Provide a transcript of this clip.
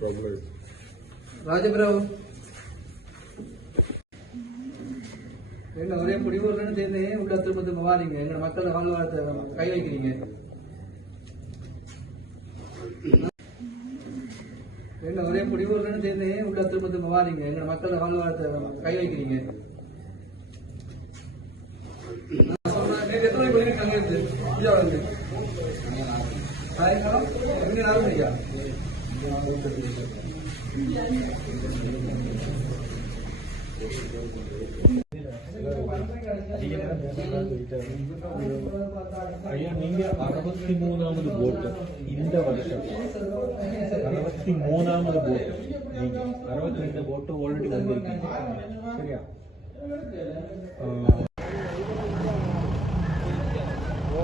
problem. ராஜபிராவ் என்ன ஒரே முடிவு முடிவுன்னு சேர்ந்து உள்ள திரும்ப திரும்ப வாரீங்க எங்க மக்கள் வாழ்வாரத்தை கை வைக்கிறீங்க என்ன ஒரே முடிவு முடிவுன்னு சேர்ந்து உள்ள திரும்ப திரும்ப வாரீங்க எங்க மக்கள் வாழ்வாரத்தை கை வைக்கிறீங்க நான் சொன்னேன், எத்தனை மணிக்கு வெளியே இருந்து? ஐயா வந்து. சாயங்காலம் எங்க நேரம் ஐயா അയ്യാ നീങ്ക അറുപത്തിമൂന്നാമത് ബോട്ട് ഇന്ത വർഷം അറുപത്തിമൂന്നാമത് ബോട്ട് നീങ്ക അറുപത്തിരണ്ട് ബോട്ട് ഓൾറെഡി വന്നിരിക്കുന്നു ശരിയാ? ഓ